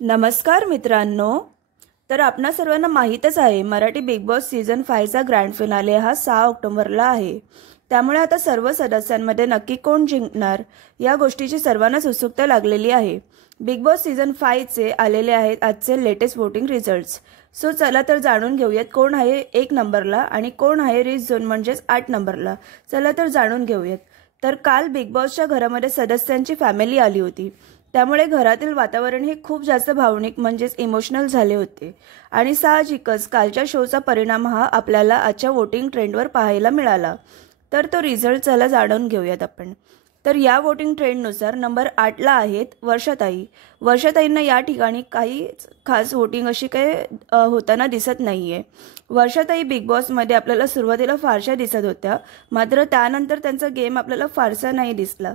नमस्कार मित्रांनो. तर आपणा सर्वांना माहीतच आहे मराठी बिग बॉस सीझन 5 चा ग्रँड फिनाले हा 6 ऑक्टोबरला आहे. त्यामुळे आता सर्व सदस्यांमध्ये नक्की कोण जिंकणार या गोष्टीची सर्वांनाच उत्सुकता लागलेली आहे. बिग बॉस सीझन 5 चे आलेले आहेत आजचे लेटेस्ट वोटिंग रिझल्ट्स. सो चला तर जाणून घेऊयात कोण आहे 1 नंबरला आणि कोण आहे रिच झोन म्हणजेच 8 नंबरला. चला तर जाणून घेऊयात. तर काल बिग बॉसच्या घरामध्ये सदस्यांची फॅमिली आली होती. त्यामुळे घरातील वातावरण हे खूप जास्त भावनिक म्हणजेच इमोशनल झाले होते आणि साहजिकच कालच्या शोचा परिणाम हा आपल्याला आजच्या वोटिंग ट्रेंडवर पाहायला मिळाला. तर तो रिझल्ट चला जाणून घेऊयात आपण. तर या वोटिंग ट्रेंडनुसार नंबर 8ला आहेत वर्षाताई. वर्षाताईंना या ठिकाणी काही खास वोटिंग अशी काही होताना दिसत नाहीये. वर्षाताई बिग बॉसमध्ये आपल्याला सुरुवातीला फारशा दिसत होत्या, मात्र त्यानंतर त्यांचा गेम आपल्याला फारसा नाही दिसला,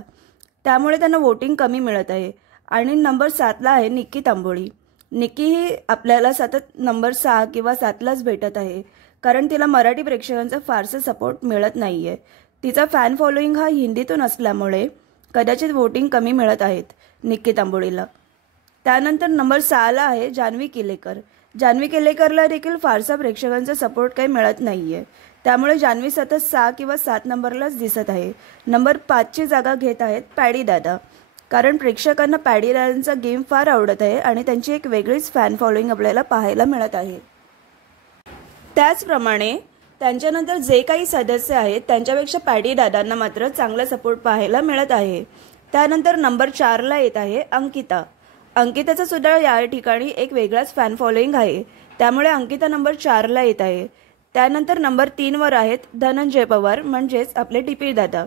त्यामुळे त्यांना वोटिंग कमी मिळत आहे. आणि नंबर 7ला आहे निक्की तांबोळी. निक्की ही आपल्याला सतत नंबर 6 किंवा 7लाच भेटत आहे, कारण तिला मराठी प्रेक्षकांचा फारसा सपोर्ट मिळत नाहीये. तिचा फॅन फॉलोईंग हा हिंदीतून असल्यामुळे कदाचित वोटिंग कमी मिळत आहेत निक्की तांबोळीला. त्यानंतर नंबर 6ला आहे जान्हवी किलेकर. जान्हवी किलेकरला देखील फारसा प्रेक्षकांचा सपोर्ट काही मिळत नाहीये, त्यामुळे जान्हवी सतत 6 किंवा 7 नंबरलाच दिसत आहे. नंबर 5ची जागा घेत आहेत पॅडी दादा, कारण प्रेक्षकांना पॅडी दादांचा गेम फार आवडत आहे आणि त्यांची एक वेगळीच फॅन फॉलोईंग आपल्याला पाहायला मिळत आहे. त्याचप्रमाणे त्यांच्यानंतर जे काही सदस्य आहेत त्यांच्यापेक्षा पॅडी दादांना मात्र चांगला सपोर्ट पाहायला मिळत आहे. त्यानंतर नंबर 4ला येत आहे अंकिता. अंकिताचा सुद्धा या ठिकाणी एक वेगळाच फॅन फॉलोईंग आहे, त्यामुळे अंकिता नंबर 4ला येत आहे. त्यानंतर नंबर 3वर आहेत धनंजय पवार म्हणजेच आपले डीपी दादा.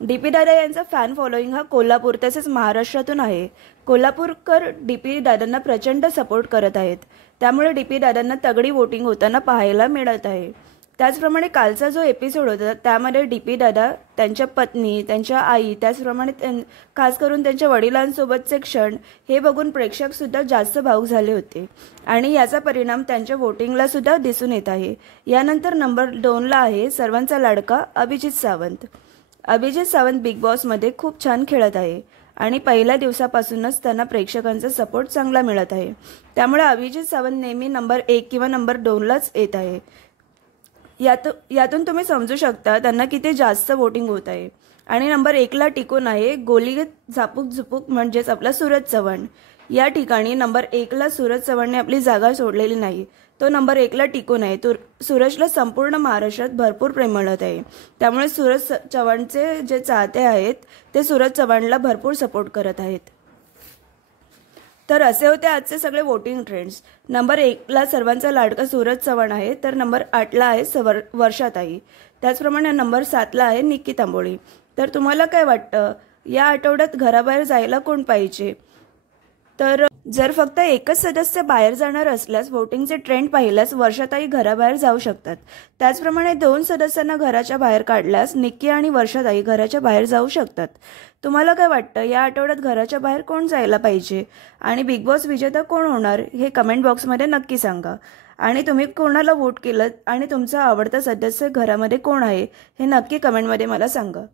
डीपी दादा यांचा फॅन फॉलोईंग हा कोल्हापूर तसेच महाराष्ट्रातून आहे. कोल्हापूरकर डीपी दादांना प्रचंड सपोर्ट करत आहेत, त्यामुळे डीपी दादांना तगडी वोटिंग होताना पाहायला मिळत आहे. त्याचप्रमाणे कालचा जो एपिसोड होता त्यामध्ये डीपी दादा, त्यांच्या पत्नी, त्यांच्या आई, त्याचप्रमाणे खास करून त्यांच्या वडिलांसोबतचे क्षण हे बघून प्रेक्षक सुद्धा जास्त भावूक झाले होते आणि याचा परिणाम त्यांच्या वोटिंगला सुद्धा दिसून येत आहे. यानंतर नंबर 2ला आहे सर्वांचा लाडका अभिजित सावंत. अभिजित सावंत बिग बॉसमध्ये खूप छान खेळत आहे आणि पहिल्या दिवसापासूनच त्यांना प्रेक्षकांचा सपोर्ट चांगला मिळत आहे, त्यामुळे अभिजित सावंत नेहमी नंबर 1 किंवा नंबर 2लाच येत आहे. यातून तुम्ही समजू शकता त्यांना किती जास्त वोटिंग होत आहे. आणि नंबर 1ला टिकून आहे गोली झापूक झुपूक म्हणजेच आपला सूरज चव्हाण. या ठिकाणी नंबर 1ला सूरज चव्हाणने आपली जागा सोडलेली नाही, तो नंबर 1ला टिकून आहे. सूरजला संपूर्ण महाराष्ट्रात भरपूर प्रेम मिळत आहे, त्यामुळे सूरज चव्हाणचे जे चाहते आहेत ते सूरज चव्हाणला भरपूर सपोर्ट करत आहेत. तर असे होते आजचे सगळे वोटिंग ट्रेंड्स. नंबर 1ला सर्वांचा लाडका सूरज चव्हाण आहे, तर नंबर 8ला आहे वर्षाताई. त्याचप्रमाणे नंबर 7ला आहे निक्की तांबोळी. तर तुम्हाला काय वाटतं या आठवड्यात घराबाहेर जायला कोण पाहिजे? तर जर फक्त एकच सदस्य बाहेर जाणार असल्यास वोटिंगचे ट्रेंड पाहिल्यास वर्षाताई घराबाहेर जाऊ शकतात. त्याचप्रमाणे 2 सदस्यांना घराच्या बाहेर काढल्यास निक्की आणि वर्षाताई घराच्या बाहेर जाऊ शकतात. तुम्हाला काय वाटतं या आठवड्यात घराच्या बाहेर कोण जायला पाहिजे आणि बिग बॉस विजेता कोण होणार हे कमेंट बॉक्समध्ये नक्की सांगा. आणि तुम्ही कोणाला वोट केलं आणि तुमचा आवडता सदस्य घरामध्ये कोण आहे हे नक्की कमेंटमध्ये मला सांगा.